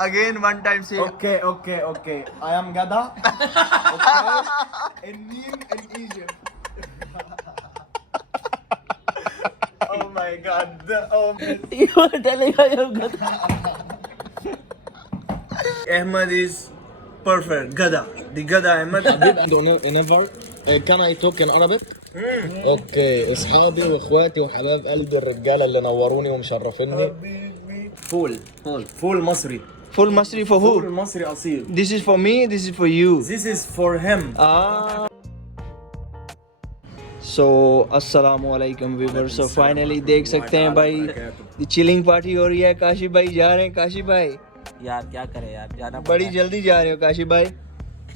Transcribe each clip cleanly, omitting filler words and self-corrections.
Again, one time say. Okay. I am Gada. Okay. In Nil in Egypt. Oh my God. You are telling I am Gada. Ahmed is perfect. Gada. The Gada Ahmed. Never. Can I talk in Arabic? اوكي اصحابي واخواتي وحباب قلبي الرجاله اللي نوروني ومشرفيني. فول مصري. Full Masri for فول who? مصري اصيل. This is for me, this is for you. This is for him. Ah. So अस्सलाम वालेकुम viewers. So finally देख सकते हैं भाई the chilling party हो रही है. काशी भाई जा रहे हैं. काशी भाई यार क्या करें यार, जाना बड़ी जल्दी जा रहे हो काशी भाई.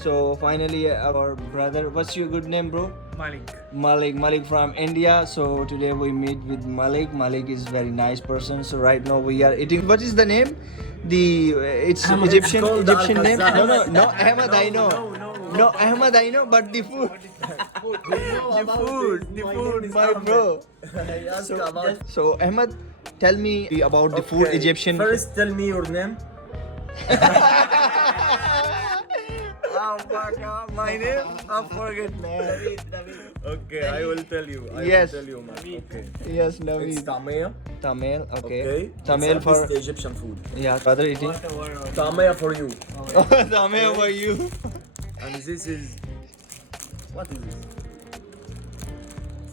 So finally our brother, what's your good name bro? Malik from India. So today we meet with Malik. Malik is very nice person. So right now we are eating. What is the name? It's Egyptian name. No Ahmed I know. No Ahmed I know, but the food. the food, my bro. So Ahmed, tell me about the food. Egyptian. First tell me your name. Oh my God, my name? I forget man. Okay, I will tell you. Yes. Will tell you, man. Okay. Yes, It's Naveed. Tamaya. Tamil, okay. It's Tamil at for least the Egyptian food. yeah, brother eating. Tamaya for you. Tamil for you. And this is what is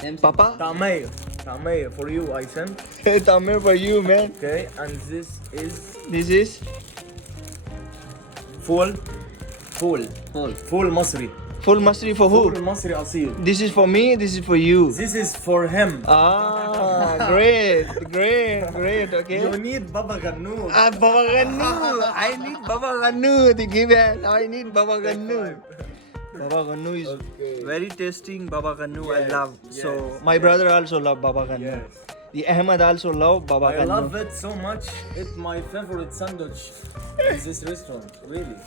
this? Papa, Tamaya for you. I sent. Tamil for you, man. Okay, and this is full Masri. Full Masri for who? Full Masri asil. This is for me, this is for you. This is for him. Ah, great. Okay. You need Baba Ganoush. Baba Ganoush. I need Baba Ganoush. The given. I need Baba Ganoush. Baba Ganoush is very tasty. Baba Ganoush I love. So my brother also love Baba Ganoush. Yes. The Ahmed also love Baba I Ganoush. love it so much. It's my favorite sandwich in this restaurant. Really.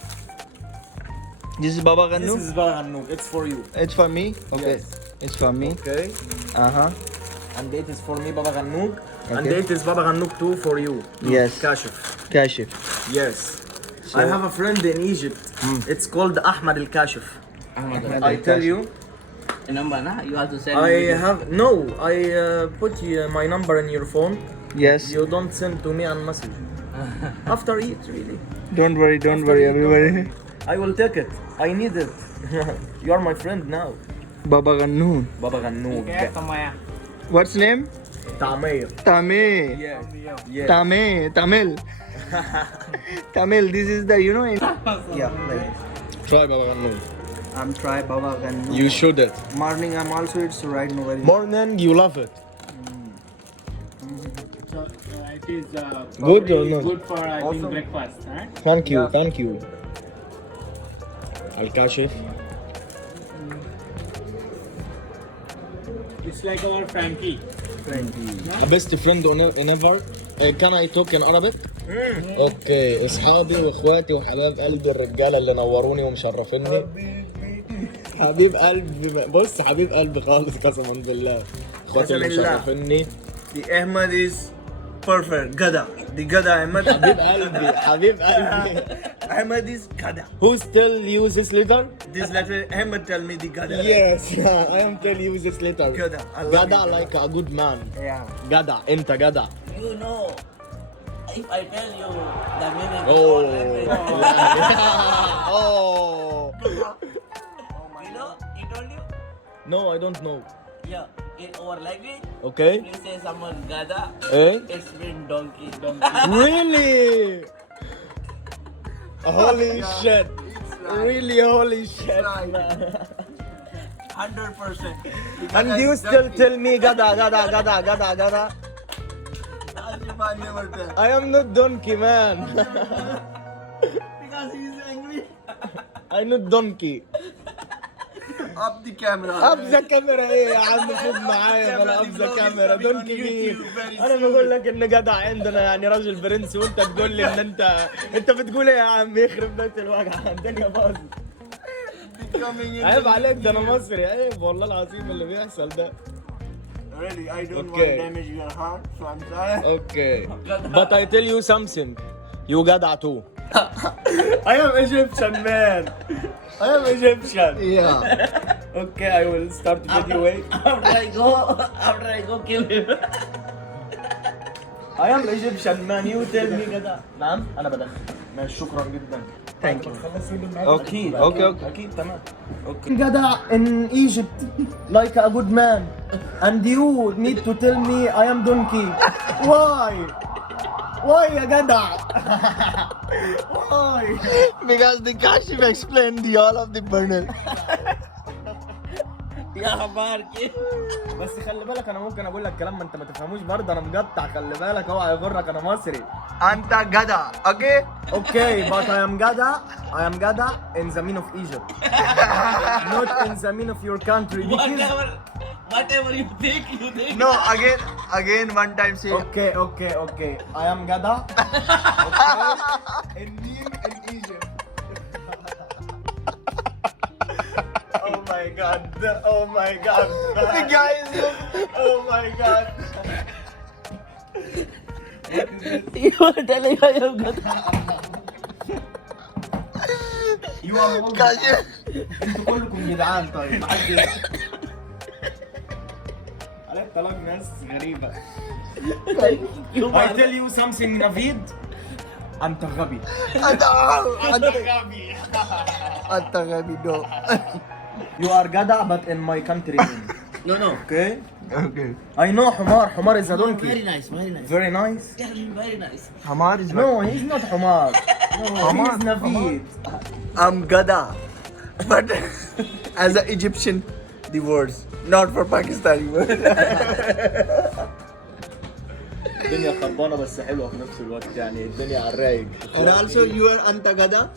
This is Baba This Ganoush. is Baba Ganoush. It's for you. It's for me. Okay. Yes. It's for me. Okay. Uh-huh. And it is for me Baba Ganoush. And Okay. it is Baba Ganoush too for you. Yes. Kashif. Yes. So- I have a friend in Egypt. It's called Ahmed al-Kashif. Ahmed I tell you. number na, you have to send I me. put my number in your phone. Yes. You don't send to me a message. After eat, really. Don't worry, everybody. I will take it. I need it. You are my friend now. Baba Ganoush. Baba Ganoush. What's name? Tamir. Tamil. Yes. Tamil. Tamil. This is the yeah. Like Try Baba Ganoush. I'm try Baba Ganoush. You should it. Morning I'm also it's right now very. Morning, you love it. So it is Good or probably not? good for Awesome. breakfast, right? Thank you. Al-Kashif. It's like our Frankie. A best friend ever. Can I talk in Arabic? اوكي اصحابي واخواتي وحباب قلبي الرجاله اللي نوروني ومشرفيني. حبيب قلبي، بص حبيب قلبي خالص قسما بالله. اخواتي اللي قسم بالله. مشرفيني. The Ahmed is perfect. Gada. The Gada Ahmed. حبيب قلبي. Ahmed is Gada. Who still use this letter? This letter Ahmed tell me the Gada. Yes, I am tell you this letter. Gada. I love Gada you, like a good man. Yeah. Gada, انت Gada. You know, if I tell you the meaning of Oh. all language, Oh. you know, he told you, No, I don't know. yeah, in our language, Okay. you say someone gada, Eh? it's mean donkey. Really? Holy shit. Really holy shit. 100%. And you still tell me Gada. I never tell. I am not donkey, man. Because he is angry. I not donkey. Up the camera. ابزا كاميرا ايه يا عم، خد معايا بلا ابزا كاميرا دونكي مين. انا بقول لك ان جدع عندنا يعني راجل برنس، وانت تقول لي ان انت بتقول ايه يا عم؟ يخرب بيت الوجع، الدنيا باظت. عيب عليك، ده انا مصري، عيب والله العظيم اللي بيحصل ده. Really, I don't Okay. want damage your heart, so I'm sorry. Okay. But I tell you something. You جدع too. I am Egyptian, man. I am Egyptian. Yeah. Okay, I will start video. Wait. after I go kill him. I am Egyptian, man. You tell me كده. نعم انا بدخل. ماشي شكرا جدا. Thank you. أكيد أكيد تمام. Gada in Egypt like a good man, and you need to tell me I am donkey. Why? Why يا جدع? Why? Because the Kashif explained the all of the burner. يا حمار كيف؟ بس خلي بالك انا ممكن اقول لك كلام ما انت ما تفهموش برضه، انا مقطع خلي بالك اوعى يغرك انا مصري. أنت جدع. Okay. Okay, but I am Gada in the mean of Egypt. Not in the mean of your country. Because... Whatever you think. No, again, one time say. Okay. I am Gada. Okay. In mean in Egypt. Oh my god. The guys. Oh my god. You are telling I am good. You are all Kashif. انتوا كلكم جدعان طيب محدش عليك طلاق ناس غريبة. I tell you something Navid, أنت غبي. أنت غبي. No. You are Gada but in my country name. No. Okay? Okay. I know حمار is a Very donkey. nice. Very nice. Yeah, very nice. Hamar is No, he's not حمار. No, Hamar, he's Navid. I'm Gada, but as an Egyptian, the words, not for Pakistani words. الدنيا خربانة بس حلوة في نفس الوقت يعني الدنيا على الرايق. And also you are Anta Gada.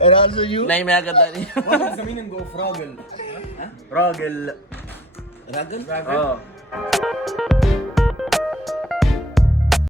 And also you. नहीं मैं गद्दा नहीं. What is the meaning of راجل؟ راجل. रागل. اه